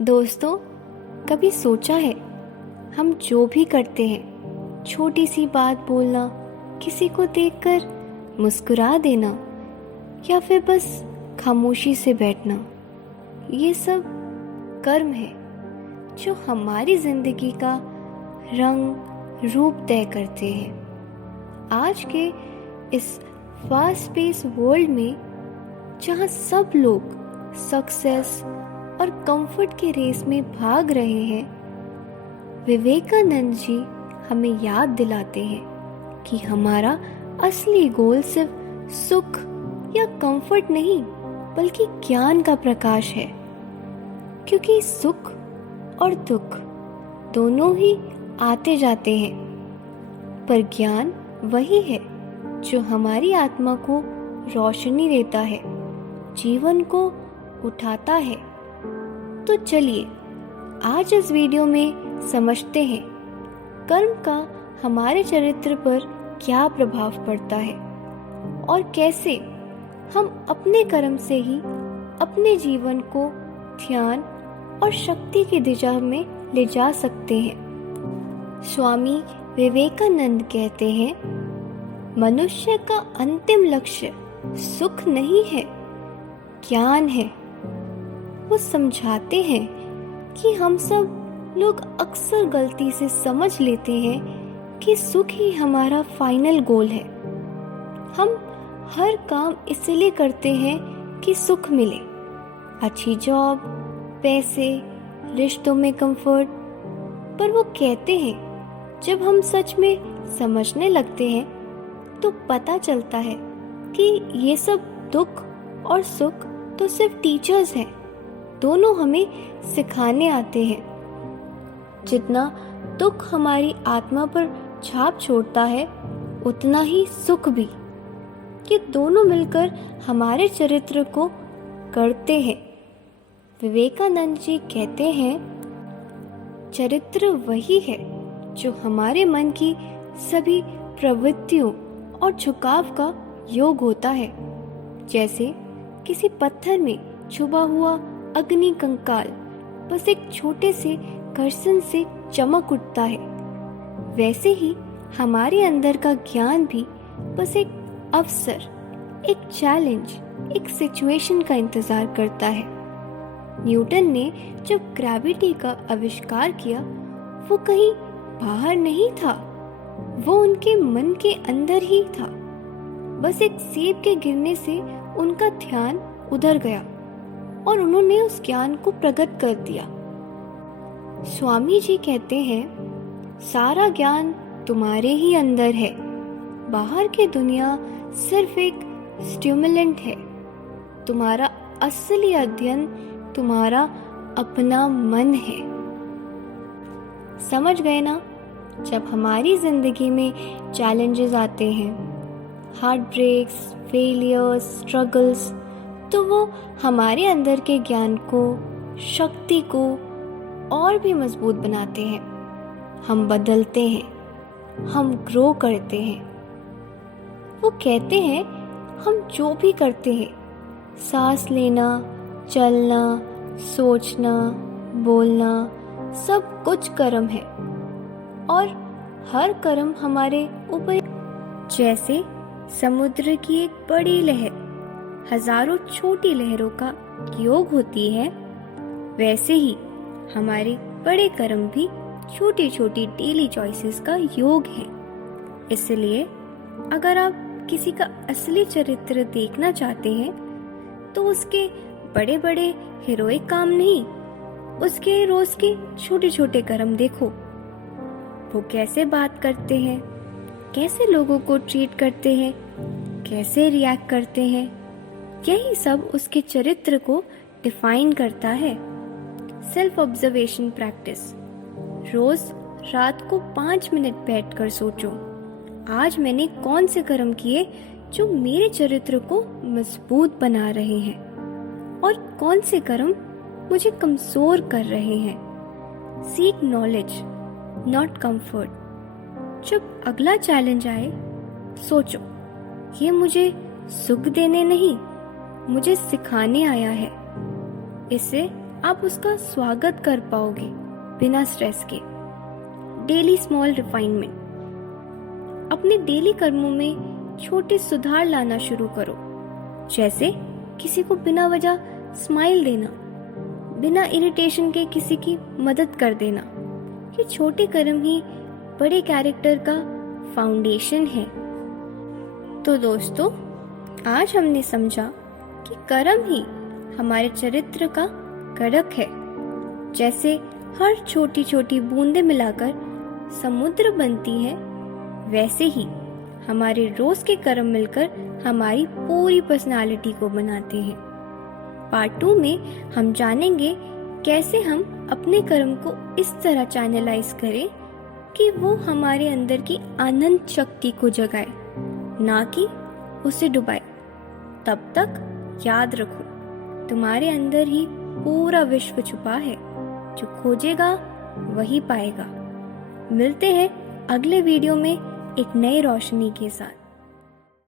दोस्तों, कभी सोचा है हम जो भी करते हैं, छोटी सी बात बोलना, किसी को देखकर मुस्कुरा देना या फिर बस खामोशी से बैठना, ये सब कर्म है जो हमारी जिंदगी का रंग रूप तय करते हैं। आज के इस फास्ट पेस वर्ल्ड में जहाँ सब लोग सक्सेस और कंफर्ट के रेस में भाग रहे हैं, विवेकानंद जी हमें याद दिलाते हैं कि हमारा असली गोल सिर्फ सुख या कंफर्ट नहीं बल्कि ज्ञान का प्रकाश है। क्योंकि सुख और दुख दोनों ही आते जाते हैं, पर ज्ञान वही है जो हमारी आत्मा को रोशनी देता है, जीवन को उठाता है। तो चलिए आज इस वीडियो में समझते हैं कर्म का हमारे चरित्र पर क्या प्रभाव पड़ता है और कैसे हम अपने कर्म से ही अपने जीवन को ध्यान और शक्ति की दिशा में ले जा सकते हैं। स्वामी विवेकानंद कहते हैं, मनुष्य का अंतिम लक्ष्य सुख नहीं है, ज्ञान है। वो समझाते हैं कि हम सब लोग अक्सर गलती से समझ लेते हैं कि सुख ही हमारा फाइनल गोल है। हम हर काम इसलिए करते हैं कि सुख मिले, अच्छी जॉब, पैसे, रिश्तों में कंफर्ट। पर वो कहते हैं जब हम सच में समझने लगते हैं तो पता चलता है कि ये सब दुख और सुख तो सिर्फ टीचर्स हैं, दोनों हमें सिखाने आते हैं। जितना दुख हमारी आत्मा पर छाप छोड़ता है, उतना ही सुख भी। ये दोनों मिलकर हमारे चरित्र को गढ़ते हैं। विवेकानंद जी कहते हैं, चरित्र वही है जो हमारे मन की सभी प्रवृत्तियों और झुकाव का योग होता है। जैसे किसी पत्थर में छुपा हुआ अग्नि कंकाल बस एक छोटे से घर्षण से चमक उठता है, वैसे ही हमारे अंदर का ज्ञान भी बस एक अवसर, एक चैलेंज, एक सिचुएशन का इंतजार करता है। न्यूटन ने जब ग्रेविटी का आविष्कार किया, वो कहीं बाहर नहीं था, वो उनके मन के अंदर ही था। बस एक सेब के गिरने से उनका ध्यान उधर गया और उन्होंने उस ज्ञान को प्रकट कर दिया। स्वामी जी कहते हैं, सारा ज्ञान तुम्हारे ही अंदर है, बाहर की दुनिया सिर्फ एक स्टिमुलेंट है। तुम्हारा असली अध्ययन तुम्हारा अपना मन है। समझ गए ना? जब हमारी जिंदगी में चैलेंजेस आते हैं, हार्ट ब्रेक्स, फेलियर्स, स्ट्रगल्स, तो वो हमारे अंदर के ज्ञान को, शक्ति को और भी मजबूत बनाते हैं। हम बदलते हैं, हम ग्रो करते हैं। वो कहते हैं, हम जो भी करते हैं, सांस लेना, चलना, सोचना, बोलना, सब कुछ कर्म है और हर कर्म हमारे ऊपर, जैसे समुद्र की एक बड़ी लहर हजारों छोटी लहरों का योग होती है, वैसे ही हमारे बड़े कर्म भी छोटी छोटी डेली चॉइसेस का योग है। इसलिए अगर आप किसी का असली चरित्र देखना चाहते हैं तो उसके बड़े बड़े हीरोइक काम नहीं, उसके रोज के छोटे छोटे कर्म देखो। वो कैसे बात करते हैं, कैसे लोगों को ट्रीट करते हैं, कैसे रिएक्ट करते हैं, यही सब उसके चरित्र को डिफाइन करता है। Self observation practice. रोज रात को 5 मिनट बैठकर सोचो, आज मैंने कौन से कर्म किए जो मेरे चरित्र को मजबूत बना रहे हैं और कौन से कर्म मुझे कमजोर कर रहे हैं। Seek knowledge, not comfort. जब अगला चैलेंज आए, सोचो, ये मुझे सुख देने नहीं, मुझे सिखाने आया है। इससे आप उसका स्वागत कर पाओगे बिना स्ट्रेस के। Daily small refinement. अपने डेली कर्मों में छोटे सुधार लाना शुरू करो, जैसे किसी को बिना वजह स्माइल देना, बिना इरिटेशन के किसी की मदद कर देना। ये छोटे कर्म ही बड़े कैरेक्टर का फाउंडेशन है। तो दोस्तों, आज हमने समझा कि कर्म ही हमारे चरित्र का गढ़क है। जैसे हर छोटी छोटी बूंदें मिलाकर समुद्र बनती है, वैसे ही हमारे रोज के कर्म मिलकर हमारी पूरी पर्सनालिटी को बनाते हैं। पार्ट 2 में हम जानेंगे कैसे हम अपने कर्म को इस तरह चैनलाइज करें कि वो हमारे अंदर की आनंद शक्ति को जगाए, ना कि उसे डुबाए। तब तक याद रखो, तुम्हारे अंदर ही पूरा विश्व छुपा है। जो खोजेगा वही पाएगा। मिलते हैं अगले वीडियो में एक नई रोशनी के साथ।